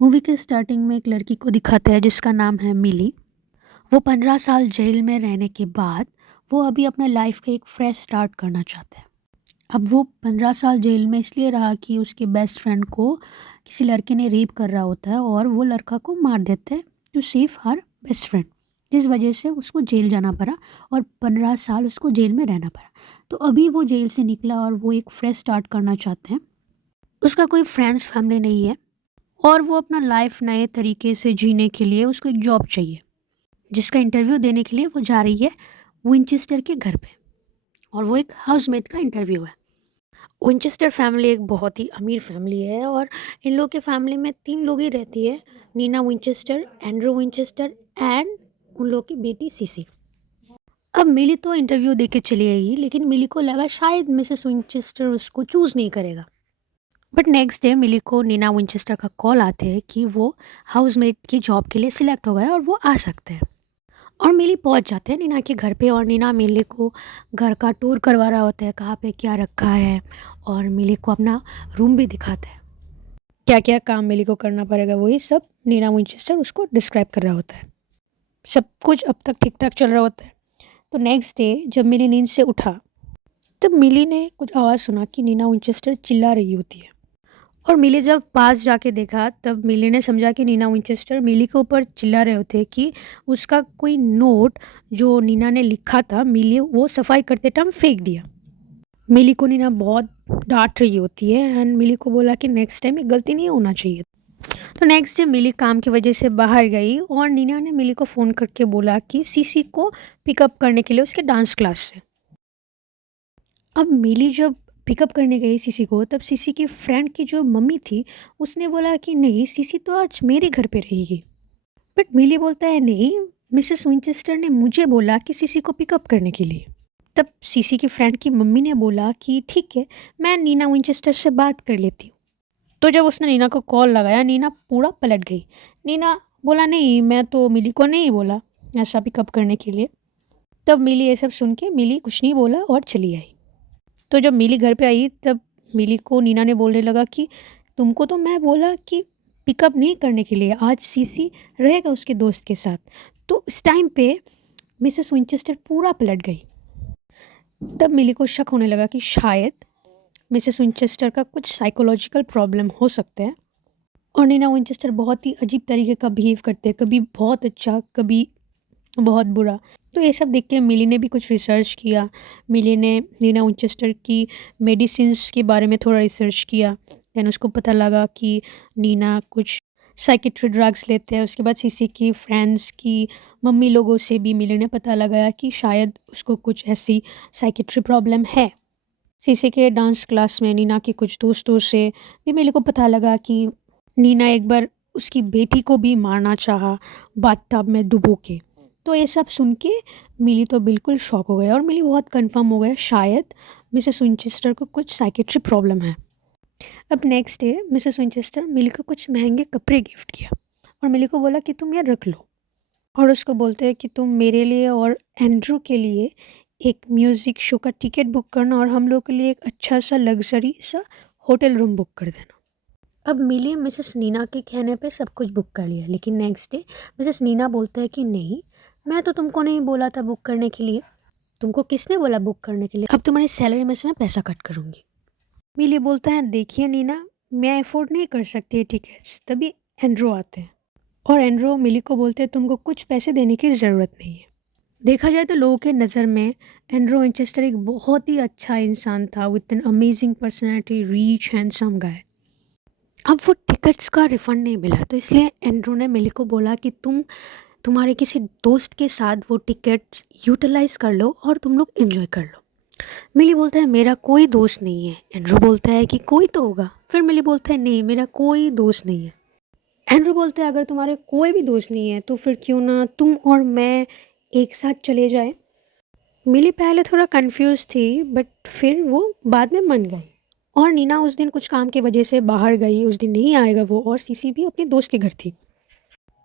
Movie के starting में एक लड़की को दिखाते हैं जिसका नाम है मिली। वो 15 साल जेल में रहने के बाद वो अभी अपने लाइफ का एक फ्रेश स्टार्ट करना चाहते हैं। अब वो 15 साल जेल में इसलिए रहा कि उसके बेस्ट फ्रेंड को किसी लड़के ने रेप कर रहा होता है और वो लड़का को मार देते हैं to save her best friend, जिस वजह से उसको जेल जाना पड़ा और 15 साल उसको जेल में रहना पड़ा। तो अभी वो जेल से निकला और वो एक फ्रेश स्टार्ट करना चाहते हैं। उसका कोई फ्रेंड्स फैमिली नहीं है और वो अपना लाइफ नए तरीके से जीने के लिए उसको एक जॉब चाहिए, जिसका इंटरव्यू देने के लिए वो जा रही है विंचेस्टर के घर पे। और वो एक हाउसमेट का इंटरव्यू है। विंचेस्टर फैमिली एक बहुत ही अमीर फैमिली है और इन लोग के फैमिली में 3 लोग ही रहती है, Nina Winchester, Andrew Winchester and उन लोग की बेटी सीसी। अब मिली तो इंटरव्यू दे के चली आई, लेकिन मिली को लगा शायद मिसेस विंचेस्टर उसको चूज़ नहीं करेगा। बट नेक्स्ट डे मिली को नीना विंचेस्टर का कॉल आते हैं कि वो हाउसमेट की जॉब के लिए सिलेक्ट हो गए और वो आ सकते हैं। और मिली पहुंच जाते हैं नीना के घर पे और नीना मिली को घर का टूर करवा रहा होता है, कहाँ पे क्या रखा है, और मिली को अपना रूम भी दिखाते हैं। क्या क्या काम मिली को करना पड़ेगा वही सब नीना विंचेस्टर उसको डिस्क्राइब कर रहा होता है। सब कुछ अब तक ठीक ठाक चल रहा होता है। तो नेक्स्ट डे जब मिली नींद से उठा तब मिली ने कुछ आवाज़ सुना कि नीना विंचेस्टर चिल्ला रही होती है। और मिली जब पास जाके देखा तब मिली ने समझा कि नीना विंचेस्टर मिली के ऊपर चिल्ला रहे होते कि उसका कोई नोट जो नीना ने लिखा था मिली वो सफाई करते टाइम फेंक दिया। मिली को नीना बहुत डांट रही होती है एंड मिली को बोला कि नेक्स्ट टाइम ये गलती नहीं होना चाहिए। तो नेक्स्ट डे मिली काम की वजह से बाहर गई और नीना ने मिली को फ़ोन करके बोला कि सीसी को पिकअप करने के लिए उसके डांस क्लास से। अब मिली जब पिकअप करने गई सीसी को तब सीसी की फ्रेंड की जो मम्मी थी उसने बोला कि नहीं, सीसी तो आज मेरे घर पे रहेगी। बट मिली बोलता है नहीं, मिसेस विंचेस्टर ने मुझे बोला कि सीसी को पिकअप करने के लिए। तब सीसी की फ्रेंड की मम्मी ने बोला कि ठीक है, मैं नीना विंचेस्टर से बात कर लेती हूँ। तो जब उसने नीना को कॉल लगाया नीना पूरा पलट गई। नीना बोला नहीं, मैं तो मिली को नहीं बोला ऐसा पिकअप करने के लिए। तब मिली ये सब सुन के मिली कुछ नहीं बोला और चली आई। तो जब मिली घर पे आई तब मिली को नीना ने बोलने लगा कि तुमको तो मैं बोला कि पिकअप नहीं करने के लिए, आज सीसी रहेगा उसके दोस्त के साथ। तो इस टाइम पे मिसेस विंचेस्टर पूरा पलट गई। तब मिली को शक होने लगा कि शायद मिसेस विंचेस्टर का कुछ साइकोलॉजिकल प्रॉब्लम हो सकते हैं और नीना विंचेस्टर बहुत ही अजीब तरीके का बिहेव करते हैं, कभी बहुत अच्छा कभी बहुत बुरा। तो ये सब देख के मिली ने भी कुछ रिसर्च किया। मिली ने नीना विंचेस्टर की मेडिसिन्स के बारे में थोड़ा रिसर्च किया। दैन उसको पता लगा कि नीना कुछ साइकेट्री ड्रग्स लेते हैं। उसके बाद सीसी की फ्रेंड्स की मम्मी लोगों से भी मिली ने पता लगाया कि शायद उसको कुछ ऐसी साइकेट्री प्रॉब्लम है। सीसी के डांस क्लास में नीना के कुछ दोस्तों से भी मिली को पता लगा कि नीना एक बार उसकी बेटी को भी मारना चाहा बाथटब में डुबो के। तो ये सब सुन के मिली तो बिल्कुल शॉक हो गया और मिली बहुत कंफर्म हो गया शायद मिसेस विंचेस्टर को कुछ साइकेट्री प्रॉब्लम है। अब नेक्स्ट डे मिसेस विंचेस्टर मिली को कुछ महंगे कपड़े गिफ्ट किया और मिली को बोला कि तुम ये रख लो। और उसको बोलते हैं कि तुम मेरे लिए और एंड्रू के लिए एक म्यूज़िक शो का टिकट बुक करना और हम लोग के लिए एक अच्छा सा लग्जरी सा होटल रूम बुक कर देना। अब मिली मिसेस नीना के कहने पे सब कुछ बुक कर लिया, लेकिन नेक्स्ट डे मिसेस नीना बोलता है कि नहीं, मैं तो तुमको नहीं बोला था बुक करने के लिए। तुमको किसने बोला बुक करने के लिए? अब तुम्हारी सैलरी में से मैं पैसा कट करूँगी। मिली बोलता है देखिए नीना, मैं अफोर्ड नहीं कर सकती है टिकट्स। तभी एंड्रो आते हैं और एंड्रो मिली को बोलते हैं तुमको कुछ पैसे देने की ज़रूरत नहीं है। देखा जाए तो लोगों के नज़र में एंड्रो विंचेस्टर एक बहुत ही अच्छा इंसान था with an amazing personality, reach, handsome guy. अब वो टिकट्स का रिफ़ंड नहीं मिला तो इसलिए एंड्रू ने मिली को बोला कि तुम्हारे किसी दोस्त के साथ वो टिकट यूटिलाइज़ कर लो और तुम लोग एंजॉय कर लो। मिली बोलता है मेरा कोई दोस्त नहीं है। एंड्रू बोलता है कि कोई तो होगा। फिर मिली बोलता है नहीं, मेरा कोई दोस्त नहीं है। एंड्रू बोलता है अगर तुम्हारे कोई भी दोस्त नहीं है तो फिर क्यों ना तुम और मैं एक साथ चले जाए। मिली पहले थोड़ा कंफ्यूज थी बट फिर वो बाद में मान गई। और नीना उस दिन कुछ काम की वजह से बाहर गई, उस दिन नहीं आएगा वो, और सीसी भी अपने दोस्त के घर थी।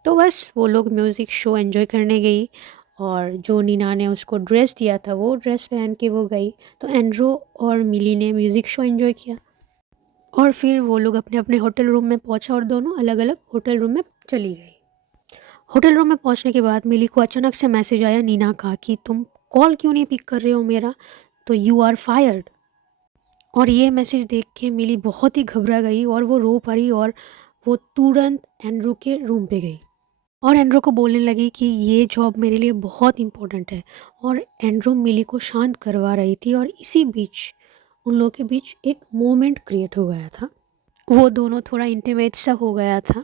तो बस वो लोग म्यूज़िक शो एंजॉय करने गई और जो नीना ने उसको ड्रेस दिया था वो ड्रेस पहन के वो गई। तो एंड्रो और मिली ने म्यूज़िक शो एंजॉय किया। और फिर वो लोग अपने अपने होटल रूम में पहुंचा और दोनों अलग अलग होटल रूम में चली गई। होटल रूम में पहुंचने के बाद मिली को अचानक से मैसेज आया नीना का कि तुम कॉल क्यों नहीं पिक कर रहे हो मेरा, तो यू आर फायर्ड। और ये मैसेज देख के मिली बहुत ही घबरा गई और वो रो पड़ी और वो तुरंत एंड्रू के रूम पे गई और एंड्रू को बोलने लगी कि ये जॉब मेरे लिए बहुत इम्पोर्टेंट है। और एंड्रू मिली को शांत करवा रही थी और इसी बीच उन लोगों के बीच एक मोमेंट क्रिएट हो गया था। वो दोनों थोड़ा इंटीमेट सा हो गया था।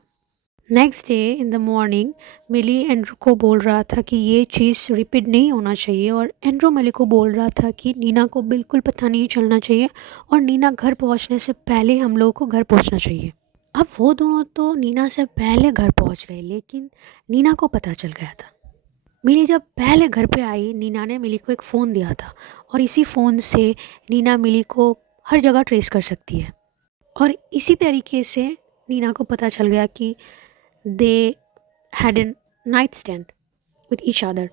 Next day in the morning मिली एंड्रू को बोल रहा था कि ये चीज़ रिपीट नहीं होना चाहिए और एंड्रू मिली को बोल रहा था कि नीना को बिल्कुल पता नहीं चलना चाहिए और नीना घर पहुंचने से पहले हम लोगों को घर पहुंचना चाहिए। अब वो दोनों तो नीना से पहले घर पहुंच गए लेकिन नीना को पता चल गया था। मिली जब पहले घर पे आई नीना ने मिली को एक फ़ोन दिया था और इसी फ़ोन से नीना मिली को हर जगह ट्रेस कर सकती है। और इसी तरीके से नीना को पता चल गया कि they had an night stand with each other.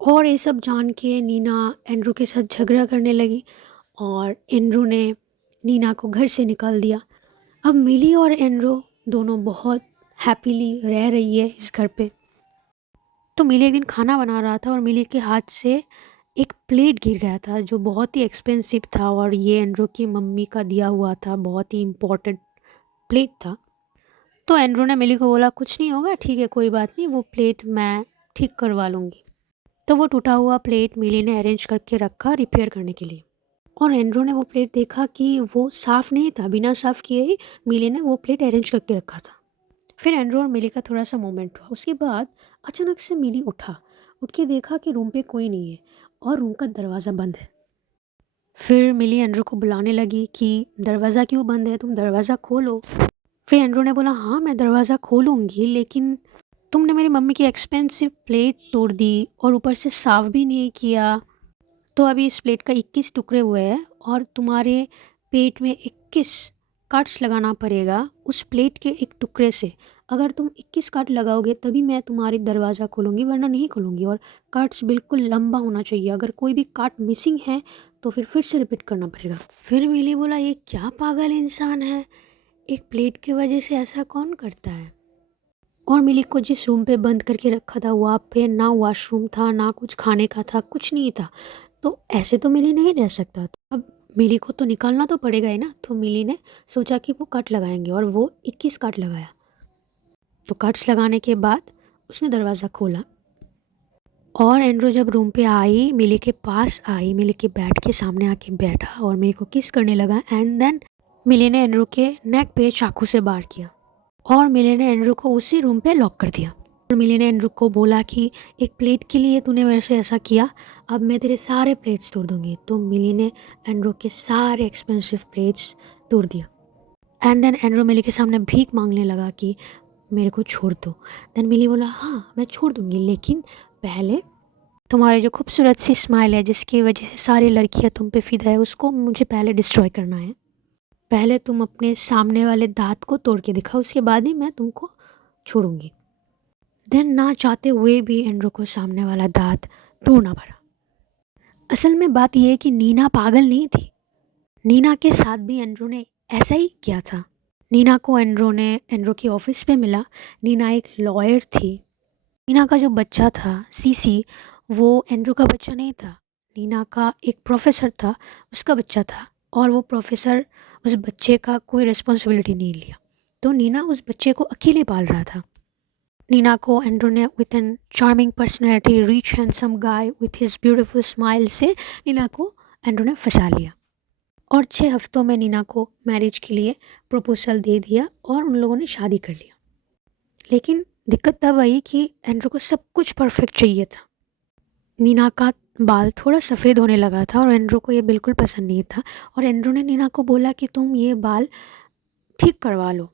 और ये सब जान के नीना एंड्रू के साथ झगड़ा करने लगी और एंड्रू ने नीना को घर से निकाल दिया। अब मिली और एंड्रू दोनों बहुत हैप्पीली रह रही है इस घर पे। तो मिली एक दिन खाना बना रहा था और मिली के हाथ से एक प्लेट गिर गया था जो बहुत ही एक्सपेंसिव था और ये एंड्रू की मम्मी का दिया हुआ था, बहुत ही इम्पोर्टेंट प्लेट था। तो एंड्रू ने मिली को बोला कुछ नहीं होगा, ठीक है कोई बात नहीं, वो प्लेट मैं ठीक करवा लूँगी। तो वो टूटा हुआ प्लेट मिली ने अरेंज करके रखा रिपेयर करने के लिए। और एंड्रू ने वो प्लेट देखा कि वो साफ़ नहीं था, बिना साफ़ किए ही मिली ने वो प्लेट अरेंज करके रखा था। फिर एंड्रू और मिली का थोड़ा सा मोमेंट हुआ। उसके बाद अचानक से मिली उठ के देखा कि रूम पे कोई नहीं है और रूम का दरवाज़ा बंद है। फिर मिली एंड्रू को बुलाने लगी कि दरवाज़ा क्यों बंद है, तुम दरवाज़ा खोलो। फिर एंड्रू ने बोला हाँ मैं दरवाज़ा खोलूँगी लेकिन तुमने मेरी मम्मी की एक्सपेंसिव प्लेट तोड़ दी और ऊपर से साफ़ भी नहीं किया। तो अभी इस प्लेट का 21 टुकड़े हुए हैं और तुम्हारे पेट में 21 काट्स लगाना पड़ेगा उस प्लेट के एक टुकड़े से। अगर तुम 21 काट लगाओगे तभी मैं तुम्हारी दरवाज़ा खोलूँगी, वरना नहीं खोलूँगी। और काट्स बिल्कुल लंबा होना चाहिए, अगर कोई भी काट मिसिंग है तो फिर से रिपीट करना पड़ेगा। फिर मिली बोला ये क्या पागल इंसान है, एक प्लेट की वजह से ऐसा कौन करता है। और मिली को जिस रूम पे बंद करके रखा था वहाँ पे ना वॉशरूम था ना कुछ खाने का था, कुछ नहीं था। तो ऐसे तो मिली नहीं रह सकता। तो अब मिली को तो निकालना तो पड़ेगा ही ना। तो मिली ने सोचा कि वो कट लगाएंगे और वो 21 कट लगाया। तो कट्स लगाने के बाद उसने दरवाज़ा खोला और एंड्रू जब रूम पे आई मिली के पास आई, मिली के बेड के सामने आके बैठा और मिली को किस करने लगा। एंड देन मिली ने एंड्रू के नेक पे चाकू से वार किया और मिली ने एंड्रू को उसी रूम पे लॉक कर दिया। और मिली ने एंड्रू को बोला कि एक प्लेट के लिए तूने मेरे से ऐसा किया, अब मैं तेरे सारे प्लेट्स तोड़ दूँगी। तो मिली ने एंड्रू के सारे एक्सपेंसिव प्लेट्स तोड़ दिया। एंड देन एंड्रू मिली के सामने भीख मांगने लगा कि मेरे को छोड़ दो। देन मिली बोला हाँ मैं छोड़ दूँगी लेकिन पहले तुम्हारे जो खूबसूरत सी स्माइल है जिसकी वजह से सारी लड़कियाँ तुम पे फिदा है उसको मुझे पहले डिस्ट्रॉय करना है। पहले तुम अपने सामने वाले दांत को तोड़ के दिखाओ, उसके बाद ही मैं तुमको छोड़ूंगी। देन ना चाहते हुए भी एंड्रू को सामने वाला दांत तोड़ना पड़ा। असल में बात यह है कि नीना पागल नहीं थी। नीना के साथ भी एंड्रू ने ऐसा ही किया था। नीना को एंड्रू की ऑफिस पे मिला। नीना एक लॉयर थी। नीना का जो बच्चा था सीसी, वो एंड्रू का बच्चा नहीं था, नीना का एक प्रोफेसर था उसका बच्चा था। और वो प्रोफेसर उस बच्चे का कोई रिस्पॉन्सिबिलिटी नहीं लिया। तो नीना उस बच्चे को अकेले पाल रहा था। नीना को एंड्रू ने with an charming personality, rich handsome guy with his beautiful smile से नीना को एंड्रू ने फंसा लिया। और 6 हफ्तों में नीना को मैरिज के लिए प्रपोजल दे दिया और उन लोगों ने शादी कर लिया। लेकिन दिक्कत तब आई कि एंड्रू को सब कुछ परफेक्ट चाहिए था। नीना का बाल थोड़ा सफ़ेद होने लगा था और एंड्रू को ये बिल्कुल पसंद नहीं था। और एंड्रू ने नीना को बोला कि तुम ये बाल ठीक करवा लो।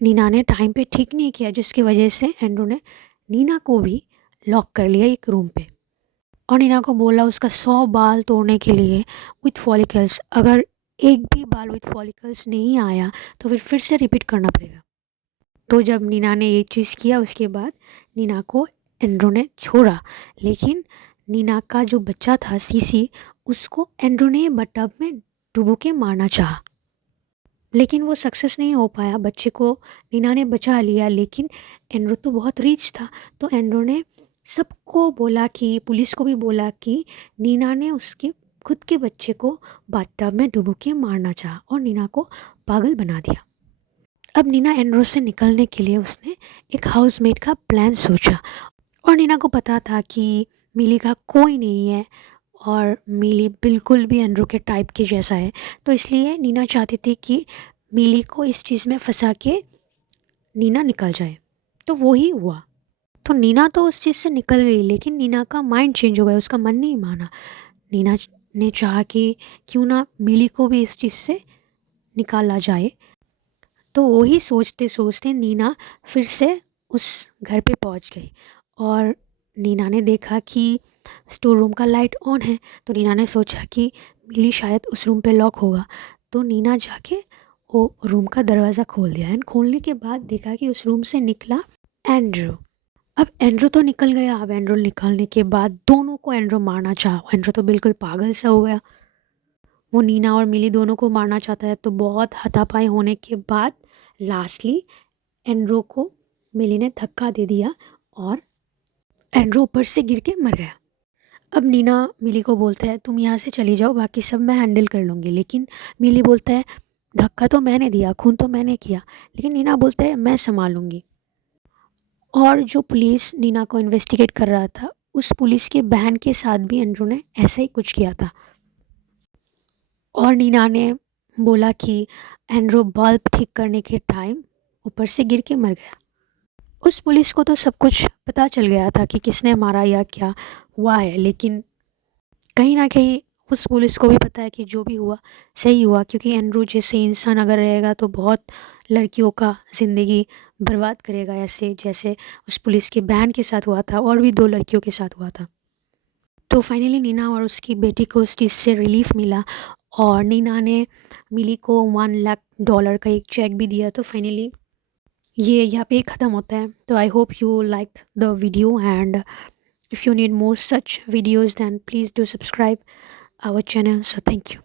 नीना ने टाइम पे ठीक नहीं किया जिसकी वजह से एंड्रू ने नीना को भी लॉक कर लिया एक रूम पे। और नीना को बोला उसका 100 बाल तोड़ने के लिए विथ फॉलिकल्स, अगर एक भी बाल विथ फॉलिकल्स नहीं आया तो फिर से रिपीट करना पड़ेगा। तो जब नीना ने ये चीज़ किया उसके बाद नीना को एंड्रू ने छोड़ा। लेकिन नीना का जो बच्चा था सीसी, उसको एंड्रू ने बटब में डुबो के मारना चाहा। लेकिन वो सक्सेस नहीं हो पाया। बच्चे को नीना ने बचा लिया, लेकिन एंड्रो तो बहुत रिच था। तो एंड्रो ने सबको बोला कि, पुलिस को भी बोला कि नीना ने उसके खुद के बच्चे को बाथटब में डुबो के मारना चाहा और नीना को पागल बना दिया। अब नीना एंड्रो से निकलने के लिए उसने एक हाउसमेट का प्लान सोचा, और नीना को पता था कि मिली का कोई नहीं है और मिली बिल्कुल भी एंड्रो के टाइप के जैसा है। तो इसलिए नीना चाहती थी कि मिली को इस चीज़ में फंसा के नीना निकल जाए। तो वो ही हुआ। तो नीना तो उस चीज़ से निकल गई, लेकिन नीना का माइंड चेंज हो गया, उसका मन नहीं माना। नीना ने चाहा कि क्यों ना मिली को भी इस चीज़ से निकाला जाए। तो वही सोचते सोचते नीना फिर से उस घर पे पहुंच गई, और नीना ने देखा कि स्टोर रूम का लाइट ऑन है। तो नीना ने सोचा कि मिली शायद उस रूम पे लॉक होगा। तो नीना जाके वो रूम का दरवाज़ा खोल दिया, एंड खोलने के बाद देखा कि उस रूम से निकला एंड्रू। अब एंड्रू तो निकल गया। अब एंड्रू निकलने के बाद दोनों को एंड्रू मारना चाहा। एंड्रू तो बिल्कुल पागल सा हो गया, वो नीना और मिली दोनों को मारना चाहता है। तो बहुत हाथापाई होने के बाद लास्टली एंड्रू को मिली ने धक्का दे दिया और एंड्रू ऊपर से गिर के मर गया। अब नीना मिली को बोलता है, तुम यहाँ से चली जाओ, बाकी सब मैं हैंडल कर लूँगी। लेकिन मिली बोलता है, धक्का तो मैंने दिया, खून तो मैंने किया। लेकिन नीना बोलता है, मैं संभालूँगी। और जो पुलिस नीना को इन्वेस्टिगेट कर रहा था, उस पुलिस के बहन के साथ भी एंड्रू ने ऐसा ही कुछ किया था। और नीना ने बोला कि एंड्रू बल्ब ठीक करने के टाइम ऊपर से गिर के मर गया। उस पुलिस को तो सब कुछ पता चल गया था कि किसने मारा या क्या हुआ है, लेकिन कहीं ना कहीं उस पुलिस को भी पता है कि जो भी हुआ सही हुआ, क्योंकि एंड्रू जैसे इंसान अगर रहेगा तो बहुत लड़कियों का ज़िंदगी बर्बाद करेगा, ऐसे जैसे उस पुलिस के बहन के साथ हुआ था और भी 2 लड़कियों के साथ हुआ था। तो फाइनली नीना और उसकी बेटी को उस चीज़ से रिलीफ मिला, और नीना ने मिली को $1 लाख का एक चेक भी दिया। तो फाइनली ये यहाँ पे ख़त्म होता है। तो I hope you like the video, and if you need more such videos then please do subscribe our channel. So thank you.